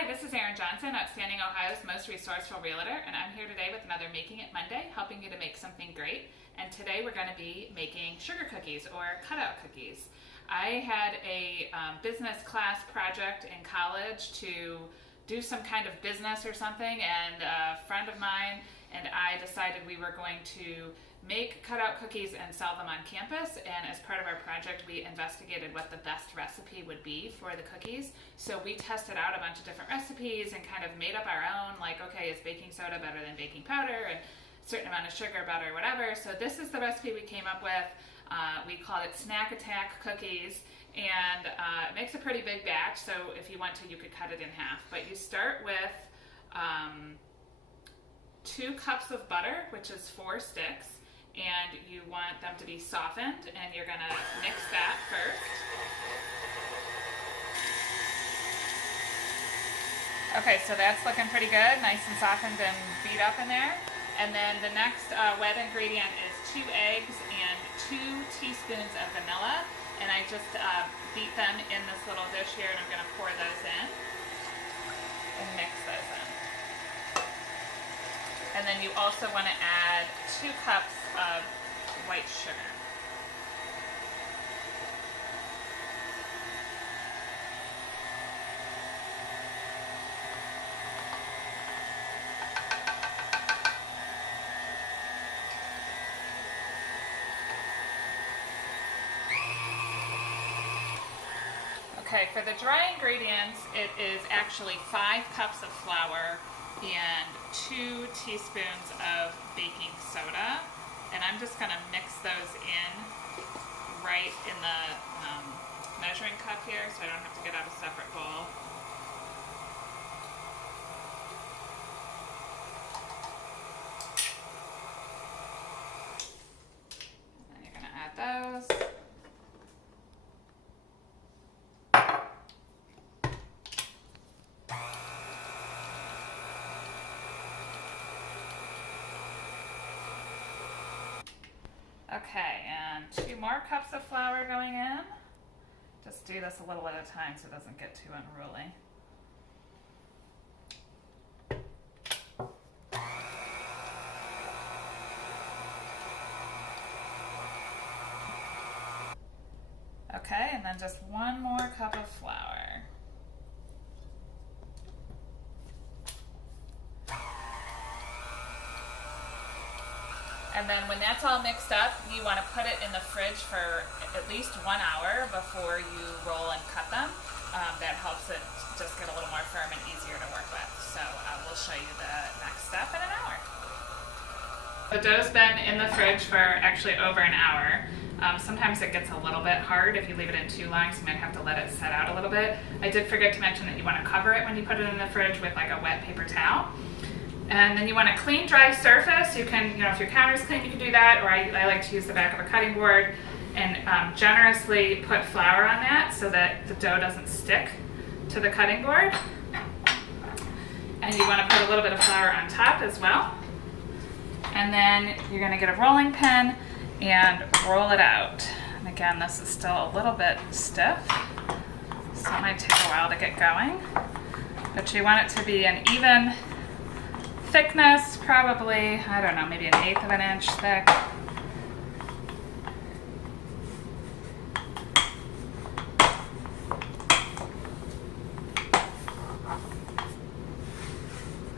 Hi, this is Erin Johnson, Outstanding Ohio's most resourceful realtor, and I'm here today with another Making It Monday, helping you to make something great. And today we're going to be making sugar cookies or cutout cookies. I had a business class project in college to do some kind of business or something, and a friend of mine and I decided we were going to make cutout cookies and sell them on campus. And as part of our project, we investigated what the best recipe would be for the cookies. So we tested out a bunch of different recipes and kind of made up our own, like, okay, is baking soda better than baking powder, and a certain amount of sugar better, whatever. So this is the recipe we came up with. We called it Snack Attack Cookies, and it makes a pretty big batch, so if you want to, you could cut it in half. But you start with 2 cups of butter, which is 4 sticks, and you want them to be softened, and you're going to mix that first. Okay, so that's looking pretty good, nice and softened and beat up in there. And then the next wet ingredient is 2 eggs and 2 teaspoons of vanilla, and I just beat them in this little dish here, and I'm going to pour those in and mix those in. And then you also want to add 2 cups of white sugar. Okay, for the dry ingredients, it is actually 5 cups of flour and 2 teaspoons of baking soda, and I'm just going to mix those in right in the measuring cup here, so I don't have to get out a separate bowl. And then you're going to add those. Okay, and 2 more cups of flour going in. Just do this a little at a time so it doesn't get too unruly. Okay, and then just 1 more cup of flour. And then when that's all mixed up, you want to put it in the fridge for at least 1 hour before you roll and cut them. That helps it just get a little more firm and easier to work with. So we'll show you the next step in an hour. The dough's been in the fridge for actually over an hour. Sometimes it gets a little bit hard if you leave it in too long, so you might have to let it set out a little bit. I did forget to mention that you want to cover it when you put it in the fridge with like a wet paper towel. And then you want a clean, dry surface. You can, if your counter's clean, you can do that, or I like to use the back of a cutting board and generously put flour on that so that the dough doesn't stick to the cutting board. And you want to put a little bit of flour on top as well. And then you're going to get a rolling pin and roll it out. And again, this is still a little bit stiff, so it might take a while to get going. But you want it to be an even thickness, probably, I don't know, maybe 1/8 of an inch thick.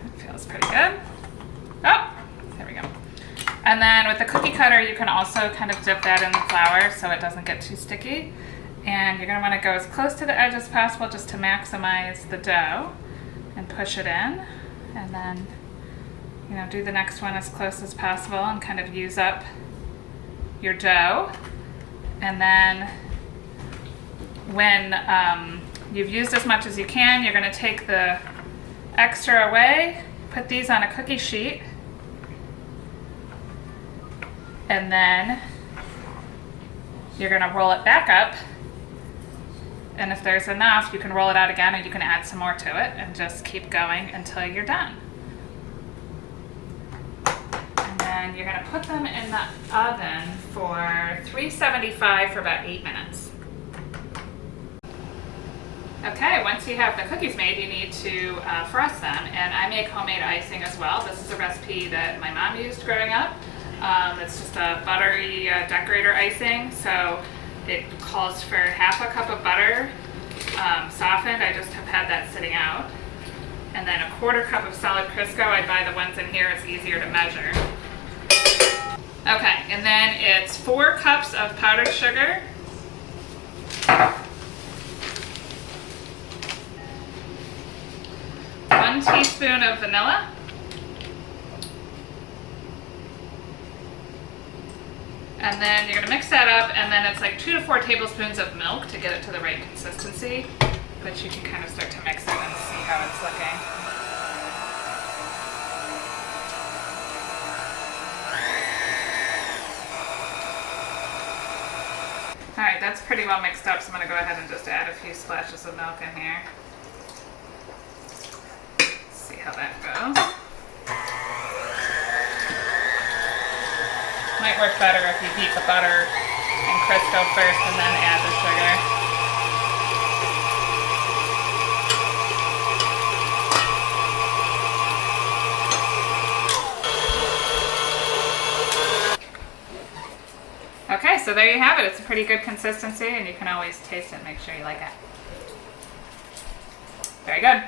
It feels pretty good. Oh, there we go. And then with the cookie cutter, you can also kind of dip that in the flour so it doesn't get too sticky. And you're going to want to go as close to the edge as possible just to maximize the dough and push it in. And then do the next one as close as possible and kind of use up your dough. And then when you've used as much as you can, you're going to take the extra away, put these on a cookie sheet, and then you're going to roll it back up. And if there's enough, you can roll it out again, and you can add some more to it and just keep going until you're done. And you're going to put them in the oven for 375 for about 8 minutes. Okay, once you have the cookies made, you need to frost them, and I make homemade icing as well. This is a recipe that my mom used growing up. It's just a buttery decorator icing, so it calls for half a cup of butter softened. I just have had that sitting out. And then a quarter cup of solid Crisco. I buy the ones in here, it's easier to measure. Okay, and then it's 4 cups of powdered sugar. 1 teaspoon of vanilla. And then you're going to mix that up, and then it's like 2 to 4 tablespoons of milk to get it to the right consistency. But you can kind of start to mix it and see how it's looking. Alright, that's pretty well mixed up, so I'm going to go ahead and just add a few splashes of milk in here. See how that goes. Might work better if you heat the butter and Crisco first and then add the sugar. Okay, so there you have it. It's a pretty good consistency, and you can always taste it and make sure you like it. Very good.